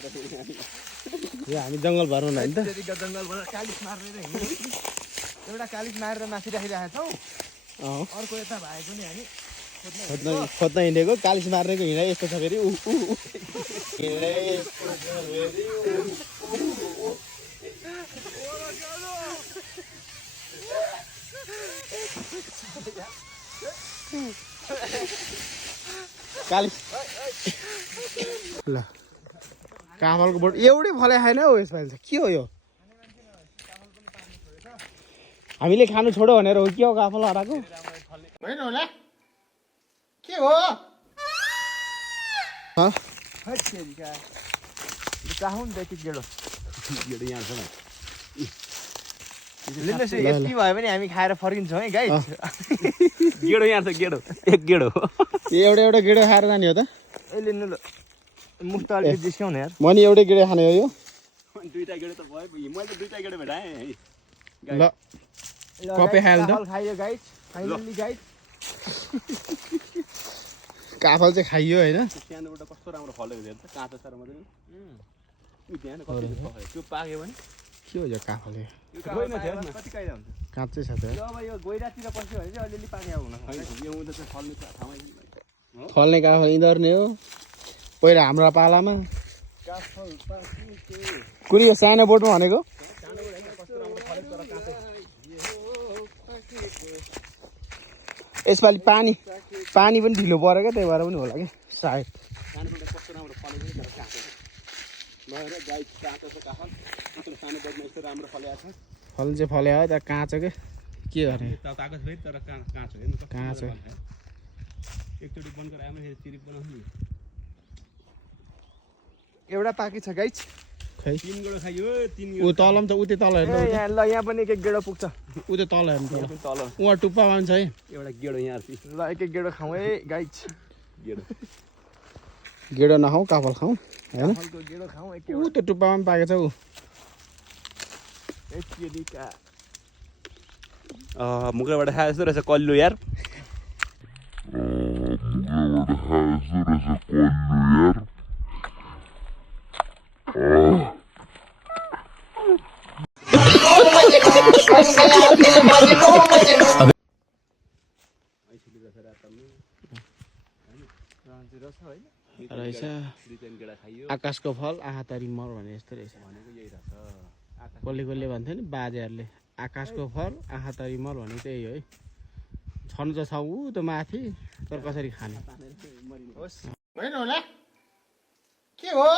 हामी जङ्गल भर्नु नि त जङ्गलबाट कालिस मारेर हिँड्नु एउटा कालिस मारेर माथि राखिरहेका छौँ अर्को यता भएको नि हामी खोज्न हिँडेको कालिस मार्नेको हिँडा यस्तो छ फेरि कालिस ल कामलको बोट एउटै फले खाएन हौ यसपालि त के हो यो हामीले खानु छोड्यो भनेर हो के हो काफल हराएको होइन होला के हो यति भयो भने हामी खाएर फर्किन्छौँ है गाई गेडो यहाँ छ गेडो एक गेडो एउटा एउटा गेडो खाएर जाने हो त लिनु ल मुख त अलिकति जिस्क्याउने यार म नि एउटै गेडो खाने हो यो दुईटा गेडो त भयो मैले त दुईटा गेडो भेटाएँ ल कपे खायो त खाइयो गाइस फाइनली गाइस काफल चाहिँ खाइयो होइन सानोबाट कस्तो राम्रो फलेको थियो त काँचो साह्रो मजाले त्यहाँ कति त्यो पाक्यो भने के हो यो काफल कति काइदा हुन्छ काँचै छ त अब यो गोइरातिर पस्यो भने चाहिँ अलिअलि पानी आउनु यो हुँदा चाहिँ फल्ने ठाउँमा फल्ने काफल यिनीहरू हो पहिला हाम्रो पालामा कुनै यो सानो बोटमा भनेको यसपालि पानी पनि ढिलो पऱ्यो क्या त्यही भएर पनि होला कि सायद कस्तो राम्रो फलेको तर काँचो भएर गाई काँचो छ काफल सानो बोटमा यस्तो राम्रो फलेको छ फल चाहिँ फल्यो हो त्यहाँ काँचो के गर्ने ताको फेरि तर काँचो हेर्नु काँचो एकचोटि बन्द गरायो भने चिरी बनाउनु एउटा पाकी छ गाइस खै तीन गेडो खाइयो तीन ऊ तल पनि त उतै तल हेर्नु यहाँ ल यहाँ पनि एक गेडो पुग्छ उतै तल हेर्नु तल तल उहाँ टुप्पामा पनि छ है एउटा गेडो यहाँ ल एक गेडो खाउँ है गाइस गेडो गेडो नखाउँ काफल खाउँ होइन फलको गेडो खाउँ एक ऊ त्यो टुप्पामा पनि पाएको छ ऊ मुखबाट खाए जस्तो रहेछ कल्लु यार रहेछ आकाशको फल आँखा तरी मर भने जस्तो रहेछ कसले भन्थ्यो नि बाजेहरूले आकाशको फल आँखा तरी मर भने त्यही हो है छनु त छ ऊ त माथि तर कसरी खाने होइन होला के हो